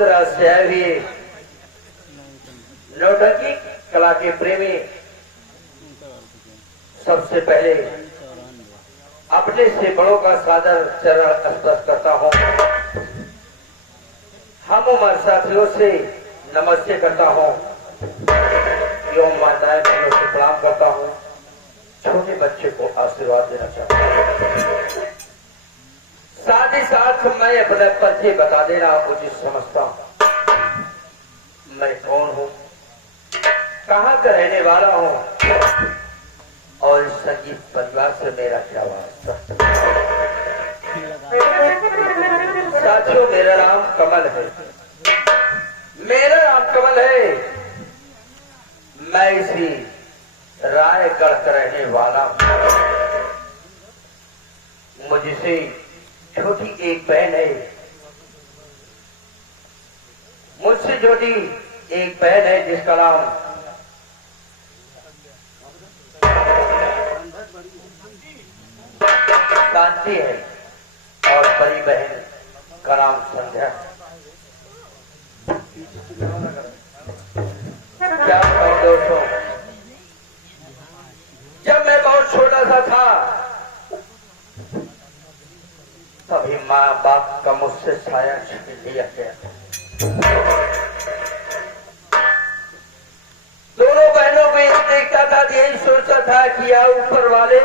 तरह से आए हुए नौटंकी कला के प्रेमी सबसे पहले अपने से बड़ों का सादर चरण स्पर्श करता हूँ। हम उम्र साथियों से नमस्ते करता हूँ, एवं माताएं बहनों से प्रणाम करता हूँ। छोटे बच्चे को आशीर्वाद देना चाहता हूँ। साथ ही साथ मैं अपने परिचय बता देना उचित समझता हूँ। मैं कौन हूँ, कहाँ का रहने वाला हूँ और इस संगीत परिवार से मेरा क्या वास्ता। साथियों, मेरा नाम कमल है। मेरा नाम कमल है। मैं इसी रायगढ़ का रहने वाला हूँ। मुझसे छोटी एक बहन है। मुझसे छोटी एक बहन है जिसका नाम शांति है और बड़ी बहन का नाम संध्या है। क्या कहूं दोस्तों, जब मैं बहुत छोटा सा था तभी माँ बाप का मुझसे छाया छीन लिया गया। दोनों बहनों को यही देखता था, यही सोचता था कि या ऊपर वाले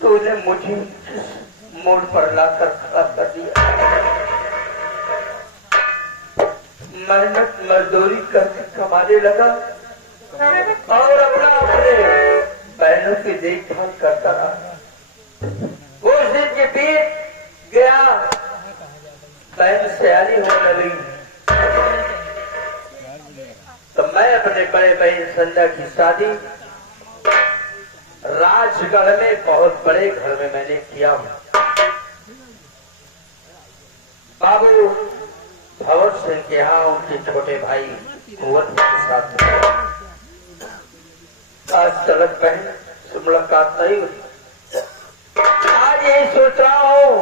तो उन्हें मुझे मोड़ पर लाकर खड़ा कर दिया। मेहनत मजदूरी करके कमाने लगा और अपने बहनों की देखभाल करता रहा। कुछ दिन के बीत गया, बहन सयानी होने लगी तो मैं अपने बड़े बहन संध्या की शादी राजगढ़ में बहुत बड़े घर में मैंने किया हूँ। बाबू भवर सिंह के यहाँ उनके छोटे भाई कुंवर के साथ आज तलक बहन से मुलाकात नहीं हुई। आज यही सोच रहा हूँ,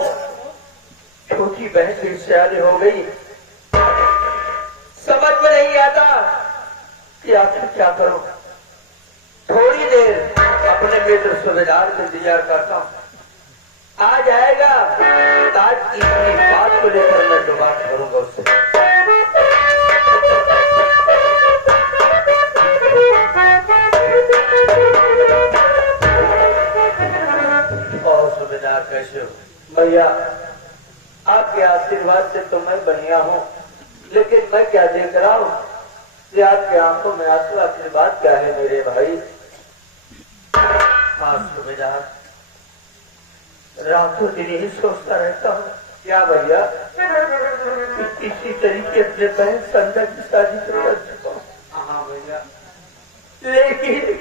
छोटी बहन फिर सयानी हो गई, समझ में नहीं आता कि आखिर क्या करूं। थोड़ी देर अपने मित्र सूबेदार से इंतजार करता हूँ, आ जाएगा आज इतनी बात को लेकर मैं जो बात करूंगा उससे। और सूबेदार कैसे हो? भैया आपके आशीर्वाद से तो मैं बढ़िया हूँ, लेकिन मैं क्या देख रहा हूँ कि आपके आंखों में आंसू, आशीर्वाद क्या है मेरे भाई? हाँ सूबेदार, रातों दिन ही सोचता रहता हूँ क्या भैया इसी तरीके अपने बहन संध्या की शादी तो कर चुका हूँ। हाँ भैया, लेकिन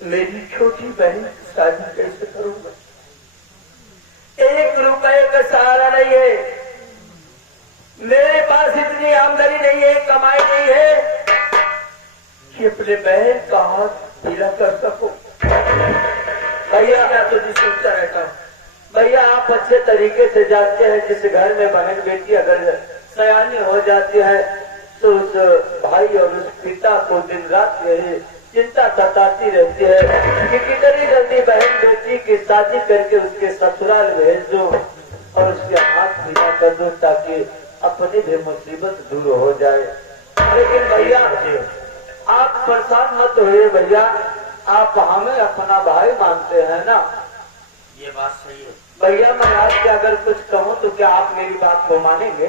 मेरी छोटी बहन की शादी कैसे करूंगा? 1 रुपए का सहारा नहीं है, मेरे पास इतनी आमदनी नहीं है, कमाई नहीं है कि अपने बहन का हाथ पीला कर सकूं। भैया मैं तो जी सोचता रहता हूँ, भैया आप अच्छे तरीके से जानते हैं जिस घर में बहन बेटी अगर सयानी हो जाती है तो उस भाई और उस पिता को दिन रात यही चिंता सताती रहती है कि कितनी जल्दी बहन बेटी की शादी करके उसके ससुराल भेज दूं और उसके हाथ पीला कर दूं ताकि अपनी भी मुसीबत दूर हो जाए। लेकिन भैया आप परेशान मत होइए भैया, आप हमें अपना भाई मानते हैं ना? ये बात सही है भैया। मैं आज अगर कुछ कहूँ तो क्या आप मेरी बात को मानेंगे?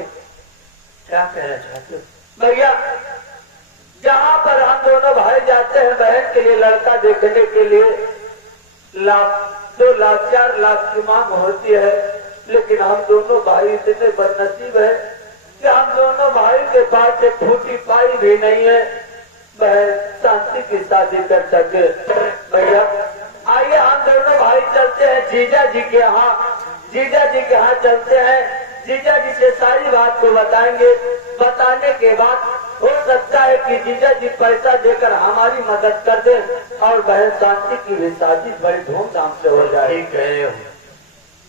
क्या कहना चाहते हो? भैया जहाँ पर हम दोनों भाई जाते हैं बहन के लिए लड़का देखने के लिए, 2 लाख 4 लाख की मांग होती है, लेकिन हम दोनों भाई इतने बदनसीब है कि हम दोनों भाई के पास एक फूटी पाई भी नहीं है बहन शांति की शादी कर सके। भैया आइए हम दोनों भाई चलते हैं जीजा जी के यहाँ, जीजा जी के यहाँ चलते हैं, जीजा जी से सारी बात को बताएंगे। बताने के बाद हो सकता है कि जीजा जी पैसा देकर हमारी मदद कर दे और बहन शांति की भी शादी बड़ी धूमधाम से हो जाए। ठीक है,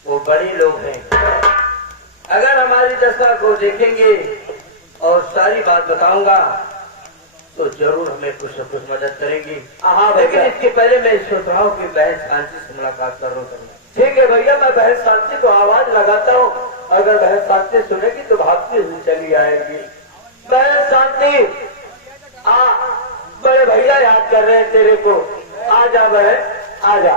वो बड़े लोग हैं, अगर हमारी दशा को देखेंगे और सारी बात बताऊंगा तो जरूर हमें कुछ न कुछ मदद करेंगी। हाँ, लेकिन इसके पहले मैं सोच रहा हूँ कि बहन शांति से मुलाकात कर रहा हूँ। ठीक है भैया, मैं बहन शांति को आवाज लगाता हूँ। अगर बहन शांति सुनेगी तो भागती हुई चली आएगी। बहन शांति, बड़े भैया याद कर रहे हैं तेरे को। आ जा बहन, आ जा।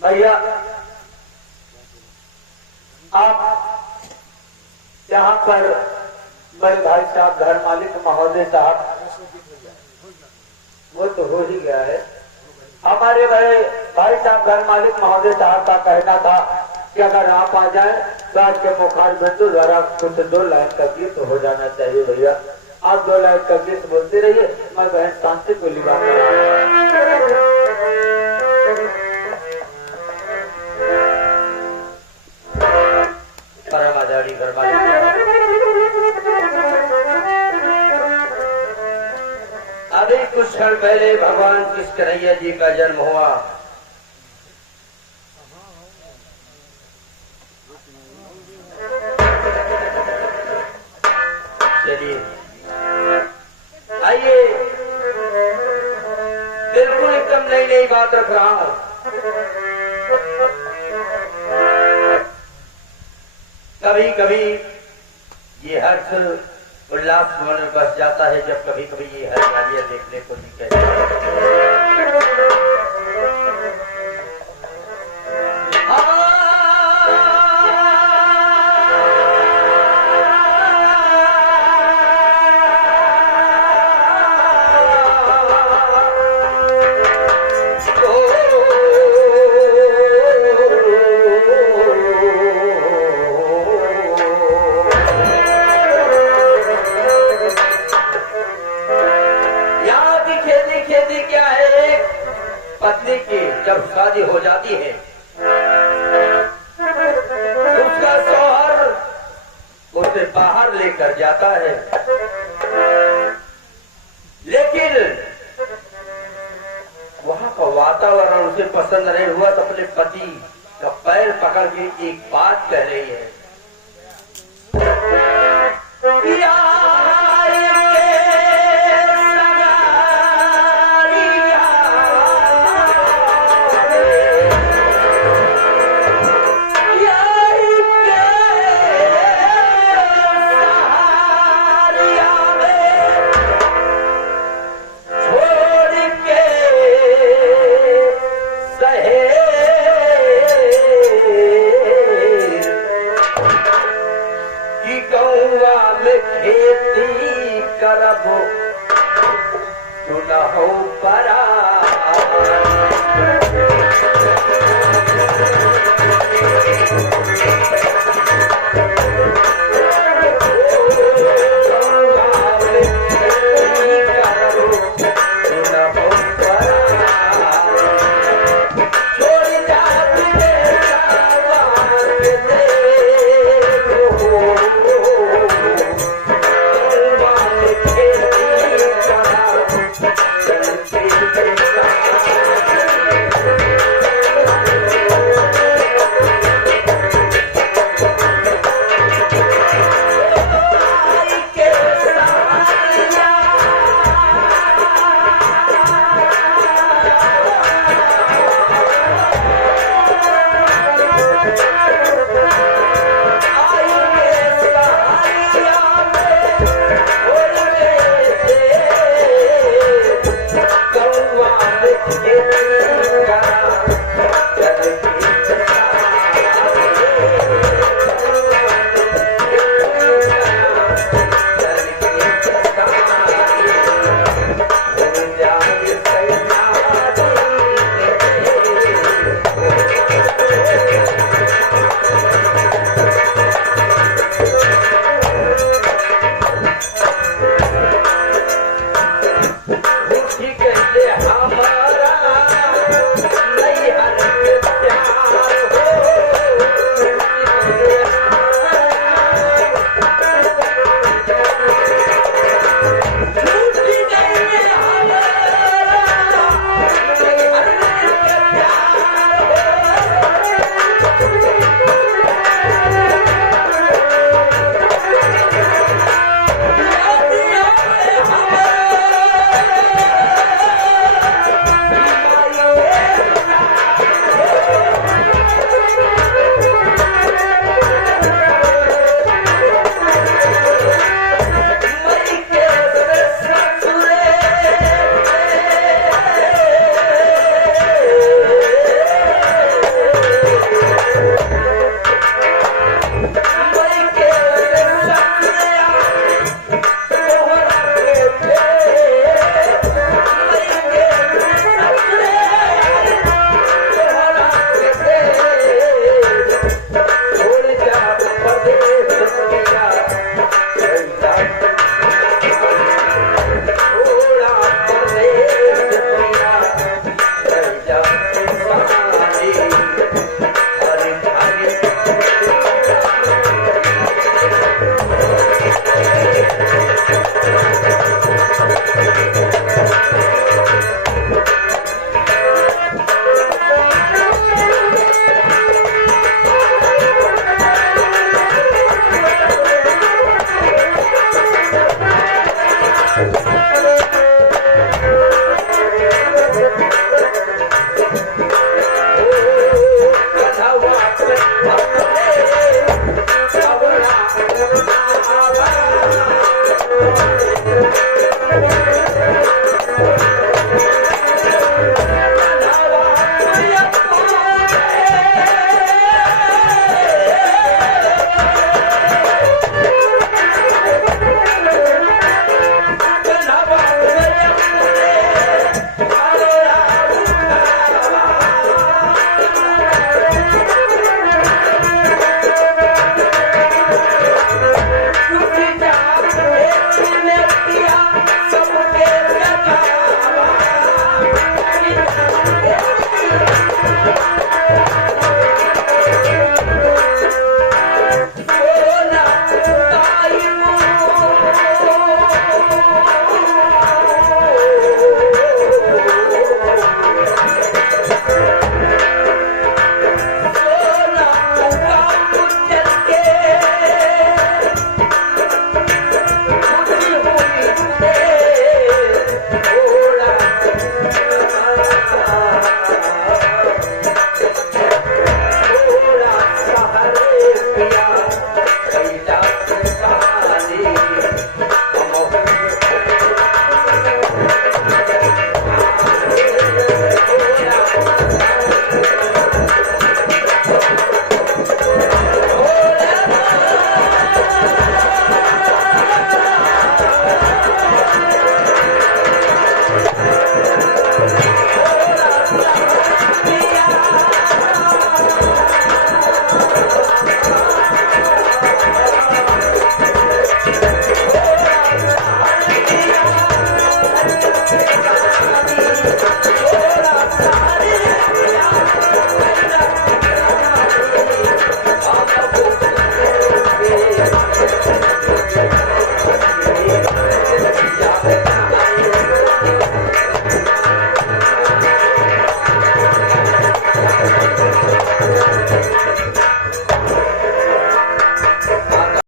भैया आप यहाँ पर बड़े भाई साहब, घर मालिक महोदय साहब, वो तो हो ही गया है। हमारे बड़े भाई साहब घर मालिक महोदय साहब का कहना था कि अगर आप आ जाए तो आज के मुखार बिंदु द्वारा कुछ 2 लाइन का गीत हो जाना चाहिए। भैया आप 2 लाइन का गीत बोलते रहिए, मैं बहन शांति को लिवा परमाधारी घर मालिक। अभी कुछ क्षण पहले भगवान कृष्णकन्हैया जी का जन्म हुआ। चलिए आइए, बिल्कुल एकदम नई बात रख रहा हूं। कभी कभी ये हर्ष उल्लास मन में बस जाता है, जब कभी कभी ये हरियालियां देखने को निकलती है। पत्नी की जब शादी हो जाती है उसका शौहर उसे बाहर लेकर जाता है, लेकिन वहां का वातावरण उसे पसंद नहीं हुआ तो अपने पति का पैर पकड़ के एक बात कह रही है। खेती करब तू न हो परा।